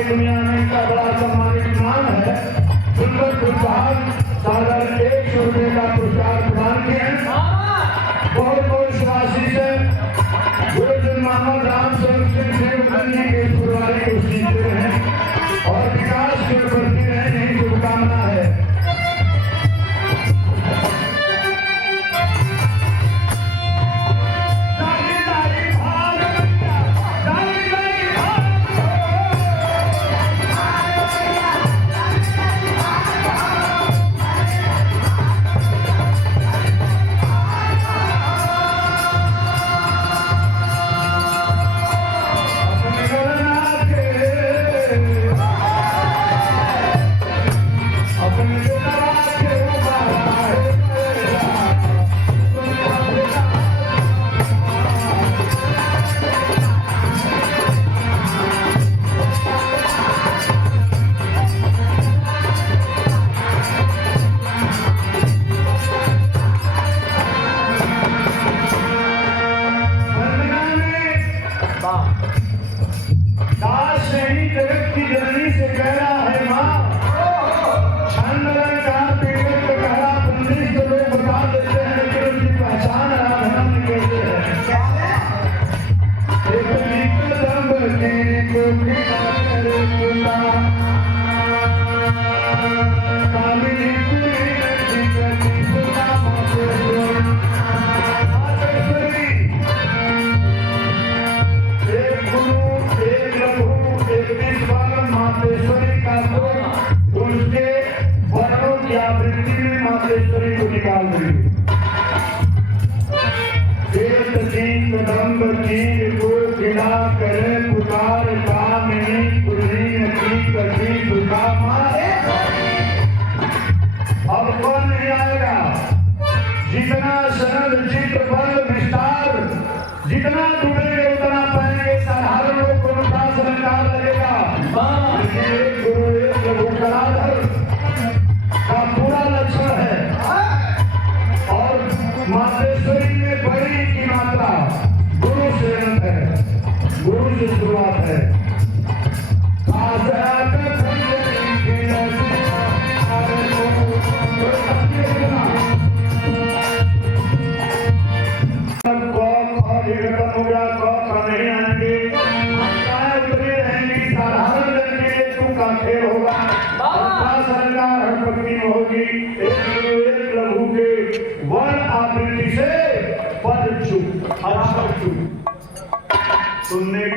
दुनिया में इनका बड़ा सम्मानित नाम है। सुंदर पुरस्कार साधारण 100 रुपये का पुरस्कार प्रदान किए हैं। बहुत बहुत शिवासी से गुरुजन मानव राम संरक्षण सेवकन के पुरवारी को सीखते हैं और विकास के बढ़ती रहे, यही शुभकामना है।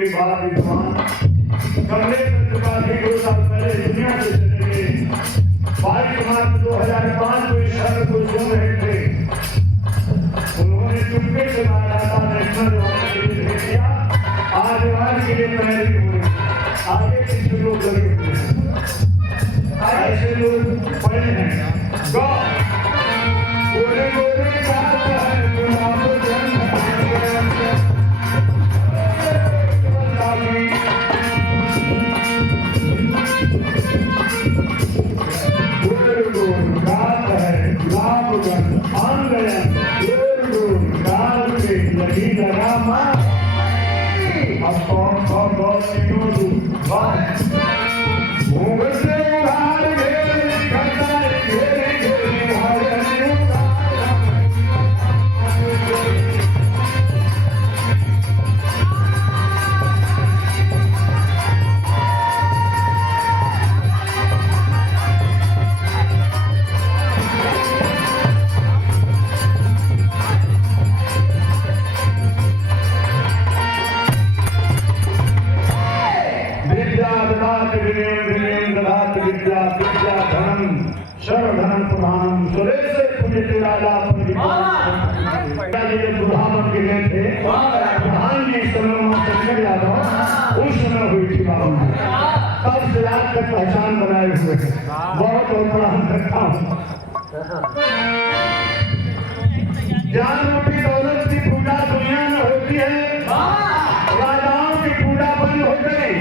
के बाद विद्वान कमरे त्रिपाठी 2 साल पहले दुनिया से चले गए। 22 मार्च 2005 को इस शहर को सुन रहे थे। उन्होंने चुपके से महाराजा नेशनल वाला के लिए भेज दिया। आज के लिए तैयारी हुई, आगे पीछे लोग लगे हुए हैं, ऐसे लोग पड़े हैं। गोरे गोरे गात है गुलाब जंग सर्वधनम प्रधानम सुरेश पुण्य राजा बुढ़ावन के गए थे प्रधान जी शंकर यादव उस समय हुई थी बाबू तब से आज तक पहचान बनाए हुए हैं। बहुत प्रणाम करता हूँ। ज्ञान रूपी दौलत की पूजा दुनिया में होती है, राजाओं की पूजा बंद हो गई।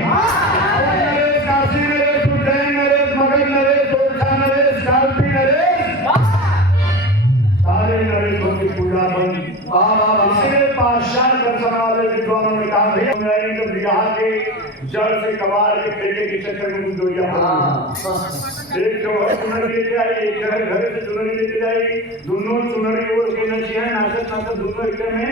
काशी नरेश, उज्जैन नरेश, मगध नरेश, ओरछा नरेश, कालपी नरेश, सारे नरेशों की पूजा बंद। इसलिए पातशाह दर्शन वाले विद्वानों ने कहा भैया बिहार के जड़ से कबार के फेंके के चक्कर में गुजोरिया एक जो है चुनरी लेके आई, एक घर घर से चुनरी लेके जाई, दोनों चुनरी ओढ़ के नची है, नाचत नाचत दोनों एक में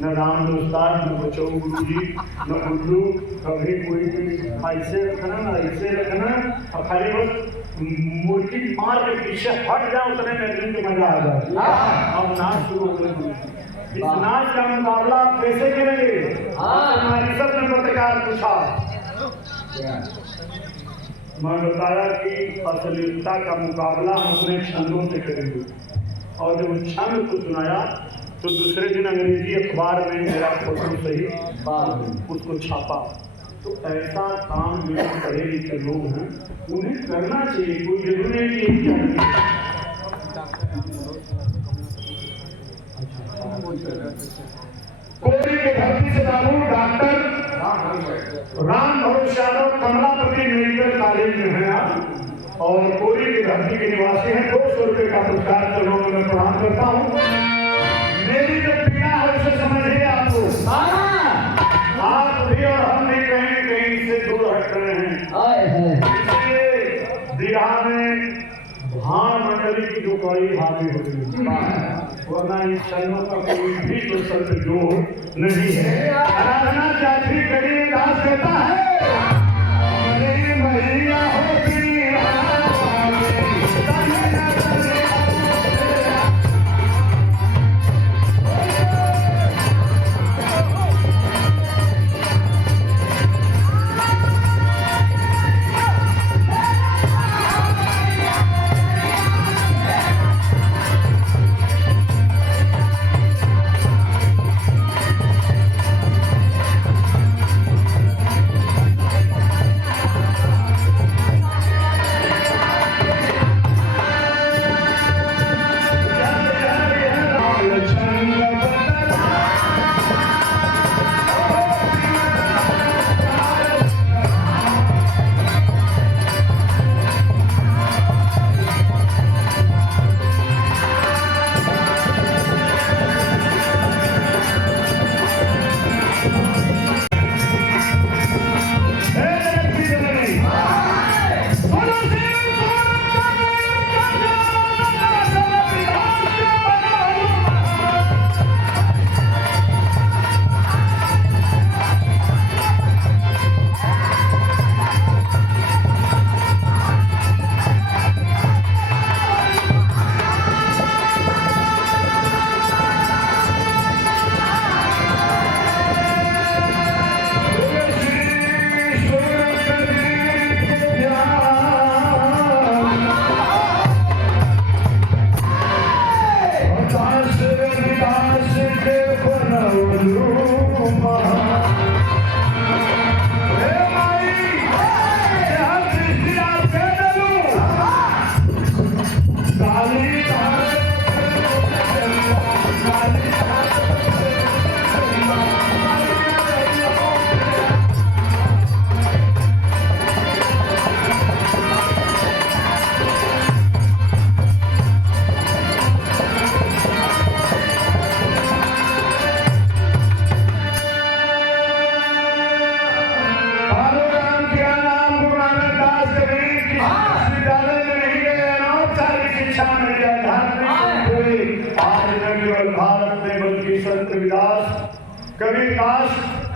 न राम दोस्तार न बचो गुरु जी न उल्लू कभी कोई ऐसे रखना न ऐसे रखना और खाली बस मूर्ति मार के पीछे हट जाओ उतने में दिन के मजा आ जाए। अब नाच शुरू हो गई। इस नाच का मुकाबला आप कैसे करेंगे? हमारी सब ने पत्रकार पूछा, मैं बताया कि अश्लीलता का मुकाबला हम अपने छंदों से करेंगे। और जब उस छंद को सुनाया तो दूसरे दिन अंग्रेजी अखबार में मेरा फोटो सही उसको छापा। तो ऐसा काम जो पढ़े लिखे लोग हैं उन्हें करना चाहिए, कोई जरूरी नहीं है। कोरी की धरती से बाबू डॉक्टर राम भरोस यादव कमलापति मेडिकल कॉलेज में है और कोरी की धरती के निवासी हैं। 200 रुपये का पुरस्कार चलो मैं प्रदान करता हूँ। मेरी जो पीड़ा है उसे समझिए आपको, आप भी और हम भी कहीं कहीं से दूर हट रहे हैं। इसलिए बिहार में भाण मंडली की जो कड़ी हावी होती है, वरना इन शरणों का कोई भी दूसर पे जोर नहीं है। आराधना जाति कड़ी दास कहता है मैया होती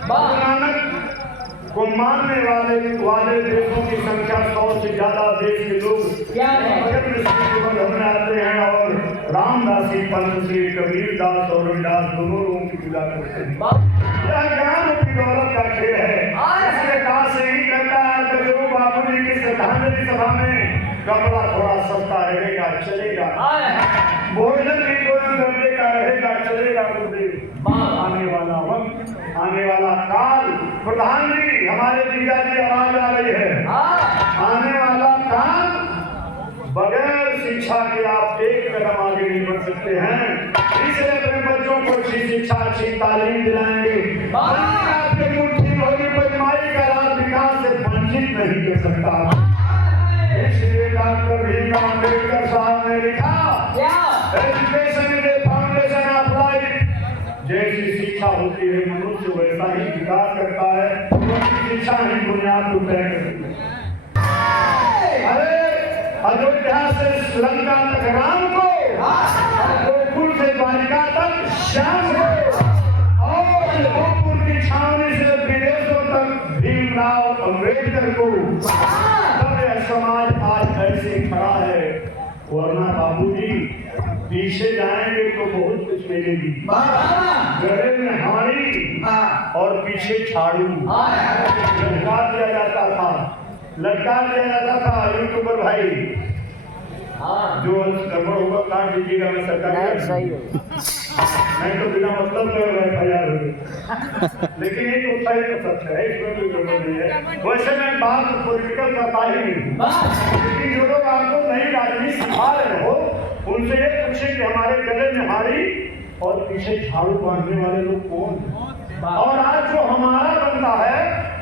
गुरु नानक को मानने वाले देशों की संख्या 100 से ज्यादा देश के लोग आते हैं और रामदास जी पंत श्री कबीरदास और रविदास दोनों लोगों की पूजा करते हैं। यह ज्ञान की दौलत का खेल है। इसके काश यही कहता है कि जो बापू जी की श्रद्धांजलि सभा में कपड़ा थोड़ा सस्ता रहेगा चलेगा, भोजन भी कोई दर्जे का रहेगा चलेगा। आने वाला वक्त, आने वाला काल, प्रधान जी हमारे जीजा जी आवाज आ रही है, आने वाला काल बगैर शिक्षा के आप एक कदम आगे नहीं बढ़ सकते हैं। इसलिए अपने बच्चों को अच्छी शिक्षा, अच्छी तालीम दिलाएंगे। आपके मुट्ठी होगी माई का राज विकास से वंचित नहीं कर सकता। इसलिए डॉक्टर भीमराव अम्बेडकर साहब ने लिखा, education is a foundation of life. जैसी शिक्षा होती है मनुष्य वैसा ही विकास करता है, शिक्षा ही बुनियाद को तय करती है। अरे अयोध्या से लंका तक राम को, गोकुल से द्वारिका तक श्याम को, और गोकुल की छावनी से विदेशों तक भीमराव अम्बेडकर को। तब यह समाज आज ऐसे खड़ा है, वरना बाबूजी पीछे जाएंगे तो बहुत कुछ मिलेगी। गले में हाड़ी और पीछे झाड़ू लटका दिया जाता था, यूट्यूबर भाई जो गड़बड़ होगा काट दीजिएगा, मैं सरकार नहीं तो बिना मतलब लेकिन एक उत्साहित सच है, इसमें कोई गड़बड़ नहीं है। वैसे मैं बात पॉलिटिकल करता ही नहीं हूँ, लेकिन जो लोग आपको नई राजनीति सिखा रहे हो उनसे ये पूछे कि हमारे गले में हाड़ी और पीछे झाड़ू बांधने वाले लोग कौन, और आज जो हमारा बनता है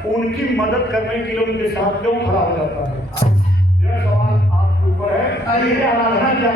उनकी मदद करने के लिए उनके साथ क्यों खड़ा हो जाता है। यह सवाल आपके ऊपर है। आराधना क्या